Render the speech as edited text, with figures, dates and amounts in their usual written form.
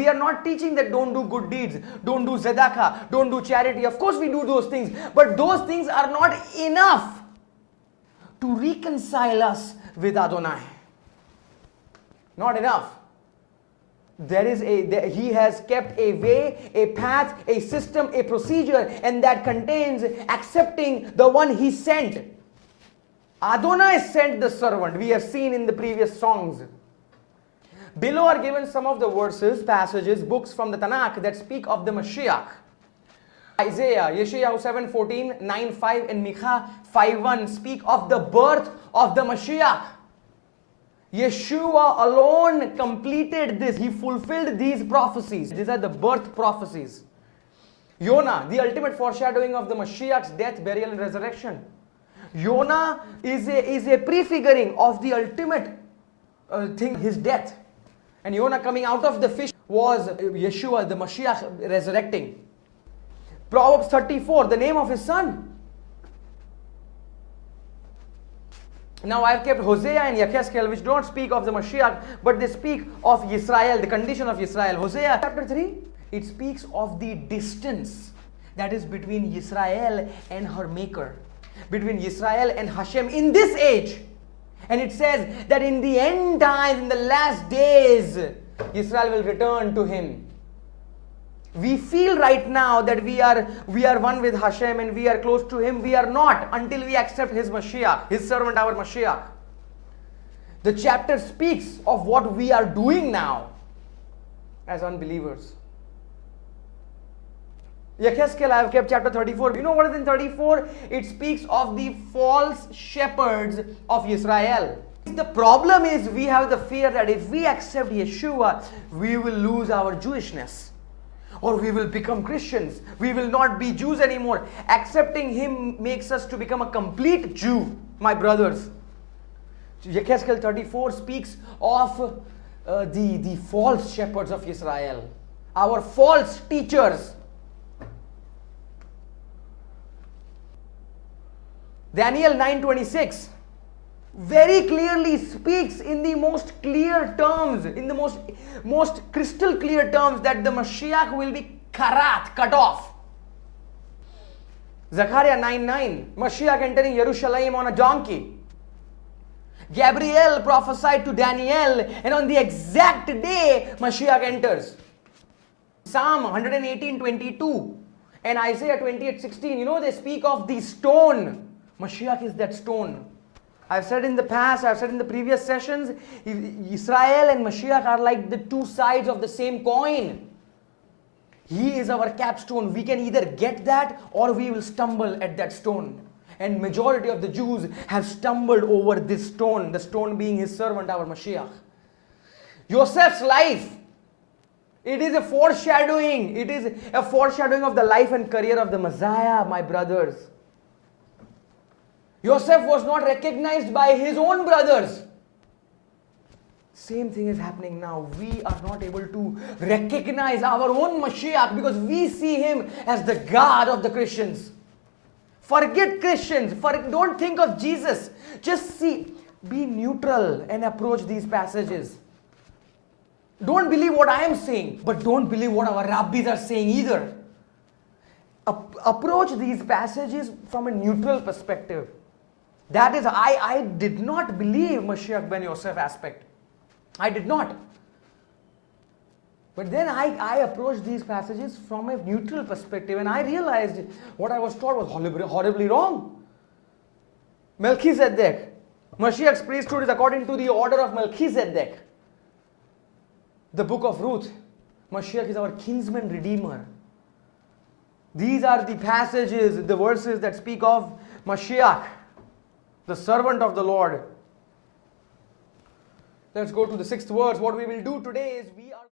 We are not teaching that don't do good deeds, don't do tzedakah, don't do charity. Of course we do those things, but those things are not enough to reconcile us with Adonai. Not enough. He has kept a way, a path, a system, a procedure, and that contains accepting the one he sent. Adonai sent the servant. We have seen in the previous songs. Below are given some of the verses, passages, books from the Tanakh that speak of the Mashiach. Isaiah, Yeshayahu 7:14, 9:5 and Micah 5:1 speak of the birth of the Mashiach. Yeshua alone completed this. He fulfilled these prophecies. These are the birth prophecies. Yonah, the ultimate foreshadowing of the Mashiach's death, burial and resurrection. Yonah is a prefiguring of the ultimate thing, his death. And Yonah coming out of the fish was Yeshua, the Mashiach, resurrecting. Proverbs 34, the name of his son. Now I have kept Hosea and Yechezkel, which don't speak of the Mashiach, but they speak of Yisrael, the condition of Yisrael. Hosea chapter 3, it speaks of the distance that is between Yisrael and her maker, between Yisrael and Hashem in this age. And it says that in the end times, in the last days, Yisrael will return to him. We feel right now that we are one with Hashem and we are close to him. We are not until we accept his Mashiach, his servant, our Mashiach. The chapter speaks of what we are doing now as unbelievers. Yechezkel, I have kept chapter 34. You know what is in 34? It speaks of the false shepherds of Israel. The problem is we have the fear that if we accept Yeshua, we will lose our Jewishness. Or we will become Christians. We will not be Jews anymore. Accepting him makes us to become a complete Jew, my brothers. Yechezkel 34 speaks of the false shepherds of Israel. Our false teachers. Daniel 9:26 very clearly speaks in the most clear terms, in the most crystal clear terms, that the Mashiach will be cut off. Zechariah 9:9, Mashiach entering Jerusalem on a donkey. Gabriel prophesied to Daniel, and on the exact day Mashiach enters. Psalm 118:22 and Isaiah 28:16, you know, they speak of the stone. Mashiach is that stone. I've said in the past, I've said in the previous sessions, Israel and Mashiach are like the two sides of the same coin. He is our capstone. We can either get that or we will stumble at that stone. And majority of the Jews have stumbled over this stone, the stone being his servant, our Mashiach. Joseph's life, it is a foreshadowing. It is a foreshadowing of the life and career of the Messiah, my brothers. Joseph was not recognized by his own brothers. Same thing is happening now. We are not able to recognize our own Mashiach because we see him as the God of the Christians. Forget Christians. Don't think of Jesus. Just be neutral and approach these passages. Don't believe what I am saying, but don't believe what our rabbis are saying either. Approach these passages from a neutral perspective. That is, I did not believe Mashiach Ben-Yoseph aspect. I did not. But then I approached these passages from a neutral perspective and I realized what I was taught was horribly wrong. Melchizedek. Mashiach's priesthood is according to the order of Melchizedek. The book of Ruth. Mashiach is our kinsman redeemer. These are the passages, the verses that speak of Mashiach, the servant of the Lord. Let's go to the 6th verse. What we will do today is we are